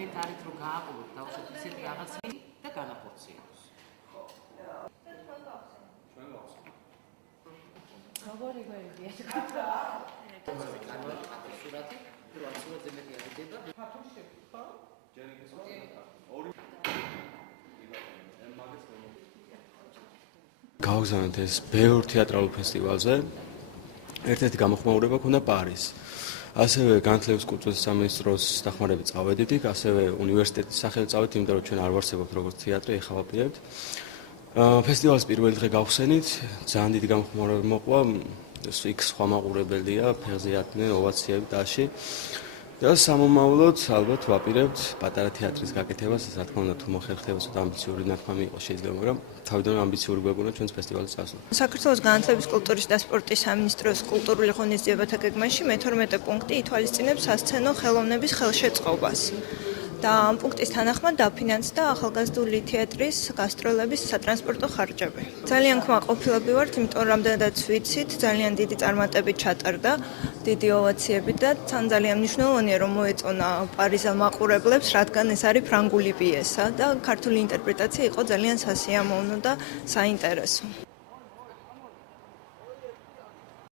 მეტარით რომ გააყოლოთ დავუშვათ ისეთი რაღაცები და განახორციელოს. როგორი გვერდია? სურათი, რომ სურათზე მეტი აღიდება. გავგზავნეთ ეს ბევრ თეატრალურ ფესტივალზე. ერთ-ერთი გამოხმაურება ქონდა პარიზს. ასევე განათლების კულტურის სამინისტროს დახმარებით წავედით იქ, ასევე უნივერსიტეტის სახელით წავედით, იმიტომ რომ ჩვენ არ ვარსებობთ როგორც თეატრი, ეხლა ვაპირებთ. ფესტივალის პირველი დღე გავხსენით, ძალიან დიდი გამოხმაურება მოყვა, იქ სხვა მაყურებელია, ფეხზე ატნენ ოვაციები დაში. და სამომავლოდ ალბათ ვაპირებთ პატარა თეატრის გაკეთებას, რა თქმა უნდა, თუ მოხერხდება ცოტა ამბიციური ნათქვამი იყოს შეიძლება, მაგრამ თავიდან ამბიციური გვეგონა ჩვენს ფესტივალზე წასვლა. საქართველოს განათლების, კულტურის და სპორტის სამინისტროს კულტურული ღონისძიებათა გეგმაში მე-12 პუნქტი ითვალისწინებს სასცენო ხელოვნების ხელშეწყობას. და ამ პუნქტის თანახმად დაფინანსდა ახალგაზრდული თეატრის გასტროლების სატრანსპორტო ხარჯები. ძალიან კმაყოფილები ვართ, იმიტომ რომ რამდენადაც ვიცით, ძალიან დიდი წარმატებით ჩატარდა, დიდი ოვაციები და ძალიან მნიშვნელოვანია, რომ მოეწონა პარიზელ მაყურებლებს, რადგან ეს არის ფრანგული პიესა და ქართული ინტერპრეტაცია იყო ძალიან სასიამოვნო და საინტერესო.